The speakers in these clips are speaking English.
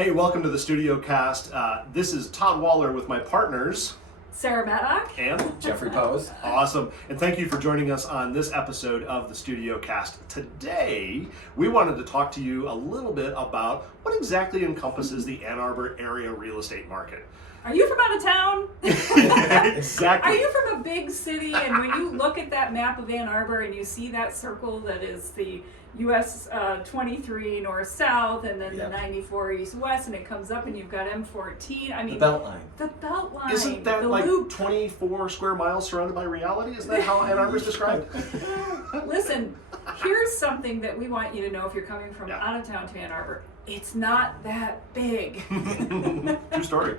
Hey, welcome to the Studio Cast. This is Todd Waller with my partners, Sarah Maddock and Jeffrey Pose. Awesome. And thank you for joining us on this episode of the Studio Cast. Today, we wanted to talk to you a little bit about what exactly encompasses the Ann Arbor area real estate market. Are you from out of town? Exactly. Are you from a big city? And when you look at that map of Ann Arbor and you see that circle that is the US 23 north-south and then the 94 east-west, and it comes up and you've got M14. I mean, The Beltline. The Beltline. Isn't that the like loop. 24 square miles surrounded by reality? Isn't that how Ann Arbor is described? Listen, here's something that we want you to know if you're coming from out of town to Ann Arbor. It's not that big. True story.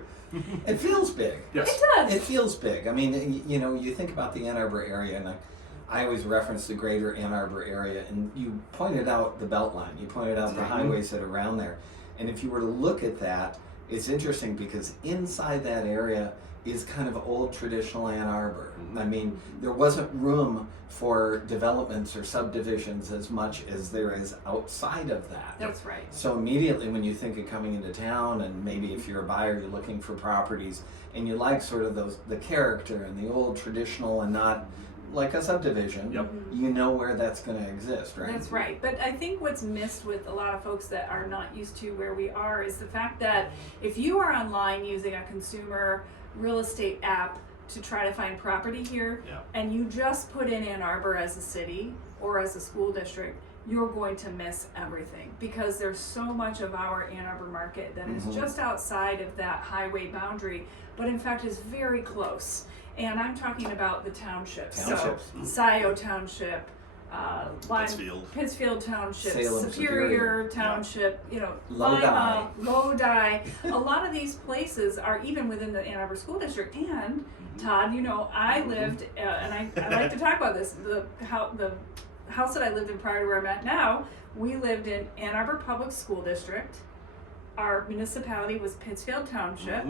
It feels big. Yes. It does. It feels big. I mean, you know, you think about the Ann Arbor area, and I always reference the greater Ann Arbor area, and you pointed out the Beltline. You pointed out the highways that are around there. And if you were to look at that, it's interesting because inside that area is kind of old traditional Ann Arbor. I mean, there wasn't room for developments or subdivisions as much as there is outside of that. That's right. So immediately when you think of coming into town, and maybe if you're a buyer, you're looking for properties, and you like sort of the character and the old traditional and not like a subdivision, you know where that's going to exist, right? That's right. But I think what's missed with a lot of folks that are not used to where we are is the fact that if you are online using a consumer real estate app to try to find property here, and you just put in Ann Arbor as a city or as a school district, you're going to miss everything because there's so much of our Ann Arbor market that is just outside of that highway boundary, but in fact is very close. And I'm talking about the townships. So Scioto Township, Pittsfield Township, Salem, Superior Township, you know, Lodi. A lot of these places are even within the Ann Arbor School District. And Todd, you know, I lived, and I like to talk about this, the house that I lived in prior to where I'm at now, we lived in Ann Arbor Public School District. Our municipality was Pittsfield Township.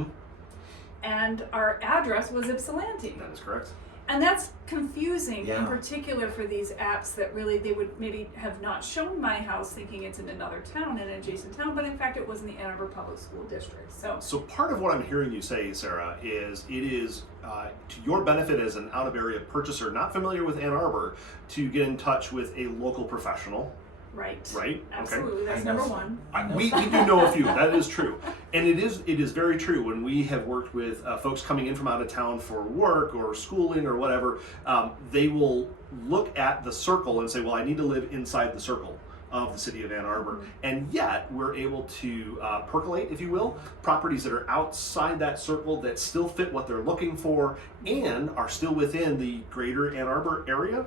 And our address was Ypsilanti. That is correct. And that's confusing, in particular for these apps that really they would maybe have not shown my house thinking it's in another town, in an adjacent town, but in fact it was in the Ann Arbor Public School District. So part of what I'm hearing you say, Sarah, is it is to your benefit as an out-of-area purchaser not familiar with Ann Arbor to get in touch with a local professional. Right? Absolutely. Okay. That's number one. We do know a few. That is true. And it is very true. When we have worked with folks coming in from out of town for work or schooling or whatever, they will look at the circle and say, well, I need to live inside the circle of the city of Ann Arbor. And yet we're able to percolate, if you will, properties that are outside that circle that still fit what they're looking for and are still within the greater Ann Arbor area.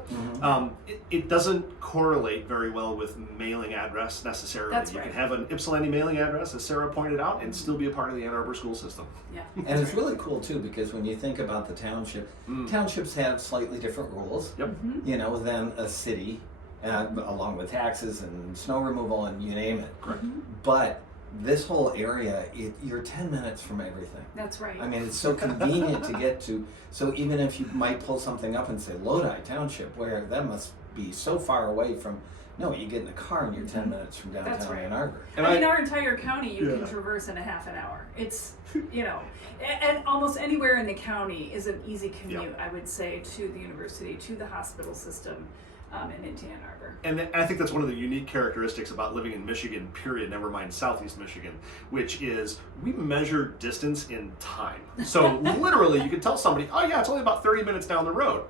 It doesn't correlate very well with mailing address necessarily. That's you right. can have an Ypsilanti mailing address, as Sarah pointed out, and still be a part of the Ann Arbor school system. And it's really cool too because when you think about the township, townships have slightly different rules, you know, than a city. Along with taxes and snow removal and you name it. Correct. But this whole area, you're 10 minutes from everything. That's right. I mean, it's so convenient to get to. So even if you might pull something up and say Lodi Township, where that must be so far away from, no, you get in the car and you're 10 minutes from downtown Ann Arbor. And I mean, our entire county you can traverse in a half an hour. It's, you know, and almost anywhere in the county is an easy commute, I would say, to the university, to the hospital system. And into Ann Arbor. And I think that's one of the unique characteristics about living in Michigan, period, never mind Southeast Michigan, which is we measure distance in time. So literally you can tell somebody, oh yeah, it's only about 30 minutes down the road.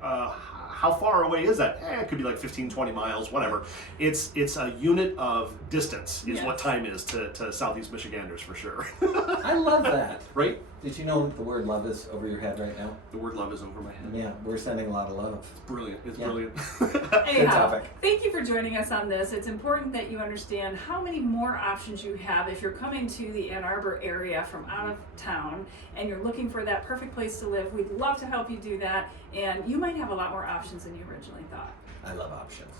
How far away is that? It could be like 15, 20 miles, whatever. It's a unit of distance is what time is to Southeast Michiganders for sure. I love that. Right? Did you know the word love is over your head right now? The word love is over my head. Yeah, we're sending a lot of love. It's brilliant. It's brilliant. Anyhow, topic. thank you for joining us on this. It's important that you understand how many more options you have if you're coming to the Ann Arbor area from out of town and you're looking for that perfect place to live. We'd love to help you do that, and you might have a lot more options than you originally thought. I love options.